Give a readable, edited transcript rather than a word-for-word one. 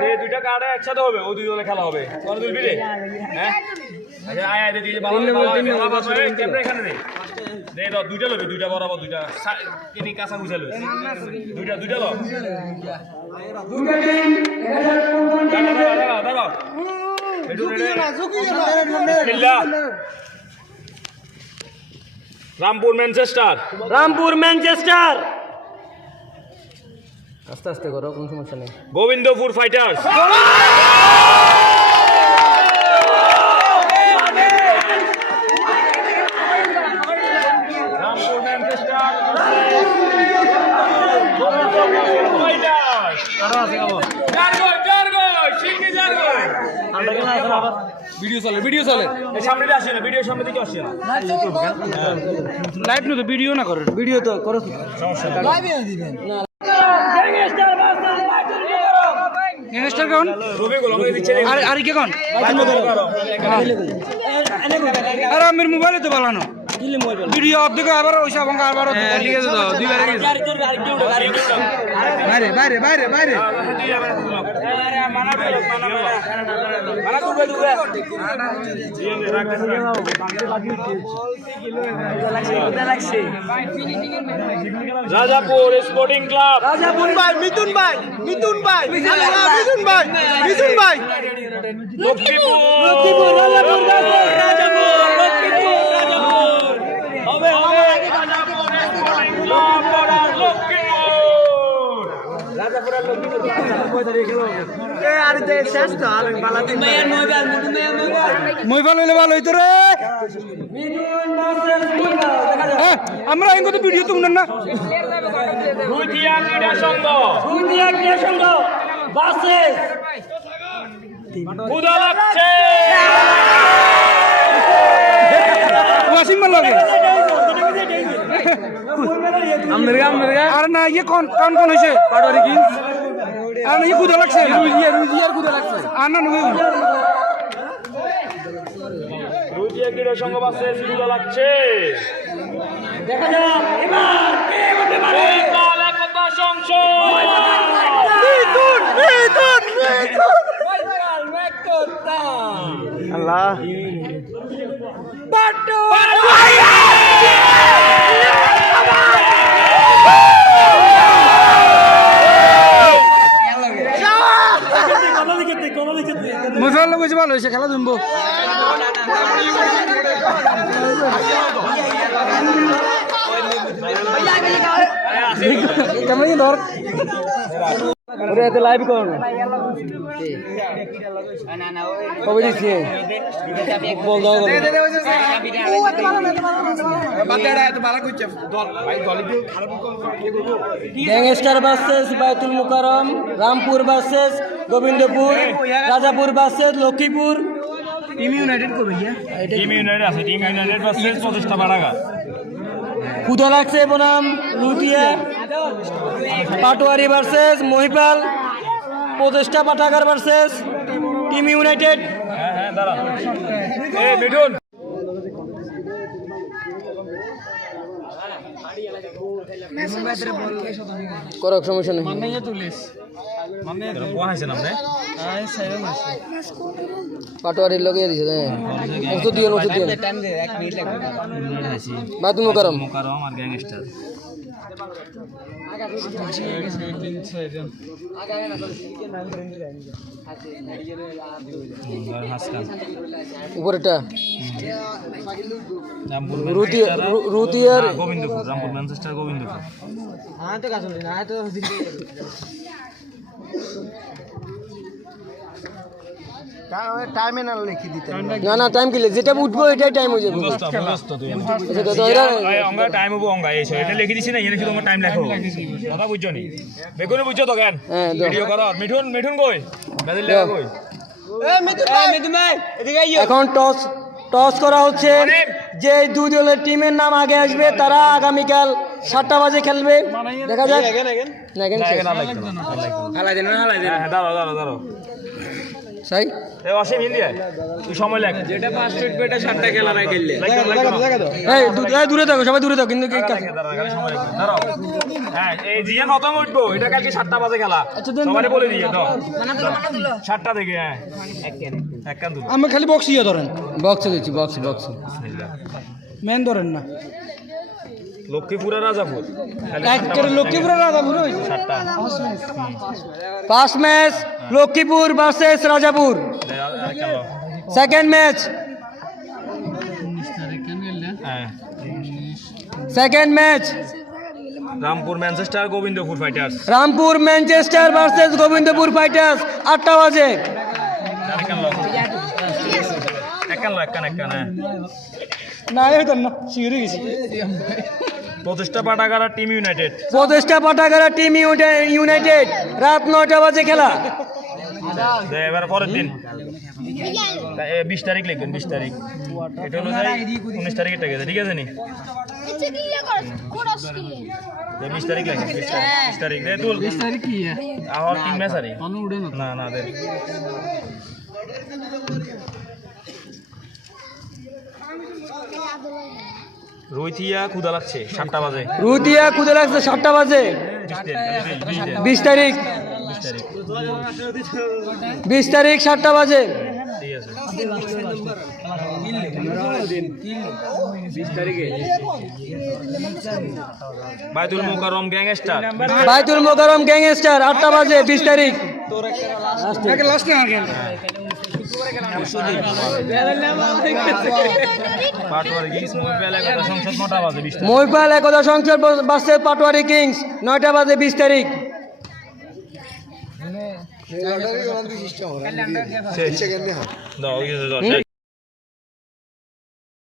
যে দুইটা কার্ড একসাথে হবে ওই দুই দলে খেলা হবে কোন তুলবি রে হ্যাঁ আচ্ছা আয় আয় দিয়ে ভালো ক্যামেরা এখানে দে দাও দুইটা লবে দুইটা বরাবর দুইটা কিনি কাঁচা গুছা লবে দুইটা লো দুইটা টিম দাঁড়াও রামপুর ম্যানচেস্টার আস্তে আস্তে করো, কোনো সমস্যা নেই। Gobindapur Fighters Rampur Manchester video চলে সামনে আসে না ভিডিও সামনে দিকে আসে না লাইভ তো ভিডিও না করো, ভিডিও তো করো গ্যাংস্টার কোন আর কে কোন আর আমার মোবাইলে তো বানানো ভিডিও অফ দেখো আবার ওইসব অঙ্ক আবার ঠিক আছে তো দুইবার বাইরে বাইরে বাইরে বাইরে রাজাপুর স্পোর্টিং ক্লাব রাজাপুর ভাই মিতুন ভাই মিতুন ভাই লক্ষ্মীপুর মইফাল হইলে ভালো হইতো রে আমরা এঙ্গ তো ভিডিও তো উনান না রুজিয়া ক্রীড়া সংঘ বাসে ক্ষুধা লাগছে ওয়াসিং মান লাগে আর না ইয়ে কোন হয়েছে পাটোয়ারি কি আর না ইয়ে ক্ষুধা লাগছে রুজিয়ার ক্ষুধা লাগছে আর না নয় রুজিয়া ক্রীড়া সংঘ বাসে ক্ষুধা লাগছে দেখা যাক এবার কে হতে পারে একতা সংসদ আল্লাহ মুফাল লোক ভালো হয়েছে খেলা জমবো কেমন ধর ওরে এত লাইভ করো না কবে দিচ্ছে বল দাও গ্যাংস্টার ভার্সেস বাইতুল Mukarram, Rampur versus Gobindapur, Rajapur versus Lakshmipur. Team United কবে টিম ইউনাইটেড আছে টিম ইউনাইটেড ভার্সেস প্রতিষ্ঠা বাড়াগা ক্ষুধা লাগছে বনাম রুটিয়া পাটোয়ারি ভার্সেস মহিপাল, প্রতিষ্ঠা পাঠাগার ভার্সেস টিম ইউনাইটেড। হ্যাঁ দাঁড়া এই মিঠুন করক সমস্যা নেই পাটোয়ারির লগে দিছে ওষুধ দিও বাইতুল মুকাররম আর গ্যাংস্টার উপরেটা রুতিয়ার গোবিন্দপুর রামপুর ম্যানচেস্টার গোবিন্দপুর টাইমে না লিখে দিতে না না টাইম কি যেটা উঠবো এটাই টাইম হয়ে যাবে আমরা টাইম হবো অঙ্গা এই এটা লিখে দিছি না এনে শুধু আমরা টাইম লেখো কথা বুঝছো নি বেগুনে বুঝছো তো কেন ভিডিও করো মিঠুন কই বাদল লেখা কই মিথুন ভাই এদিকে আইও এখন টস করা হচ্ছে যে দুই দলের টিমের নাম আগে আসবে তারা আগামীকাল 7টা বাজে খেলবে দেখা যাক না সাই এ অসীম হিন্দি আয় তুই সময় লাগ যেটা ফার্স্ট উঠবে এটা 7টা খেলা না খেললে এই দূরে থাকো সবাই দূরে থাকো কিন্তু দাঁড়াও হ্যাঁ এই জিয়া প্রথম উঠবো এটা কালকে 7টা বাজে খেলা সবাই বলে দিয়ে তো 7টা থেকে হ্যাঁ এক কান দুটো আমি খালি বক্স ইয়ে ধরেন বক্সে দিচ্ছি বক্স মেন ধরেন না লক্ষ্মীপুর আর রাজাপুর লক্ষ্মীপুর রাজাপুর 7টা first match Lakshmipur versus Rajapur second match Rampur Manchester Gobindapur Fighters Rampur Manchester versus Gobindapur Fighters 8টা বাজে না এটা না শিউরে গেছি প্রতিষ্ঠা পাঠাগারা টিম ইউনাইটেড রাত 9টা বাজে খেলা এবার পরের দিন 20 তারিখ লিখবেন 20 তারিখ এটা হলো 19 তারিখে গেছে ঠিক আছে নি 20 তারিখ লাগে 20 তারিখ দে তুল 20 তারিখ কি আর 3 ম্যাচ আরে না দে রুইথিয়া ক্ষুধা লাগছে 7টা বাজে 7টা বাজে 20 তারিখ 7টা বাজে ঠিক আছে বাইতুল মোকাররম গ্যাংস্টার 8টা বাজে 20 তারিখ পাটোয়ারি কিংস মহিপাল একতা সংসদ 9টা বাজে 20 তারিখ মহিপাল একতা সংসদ ভার্সেস পাটোয়ারি কিংস 9টা বাজে 20 তারিখ দাও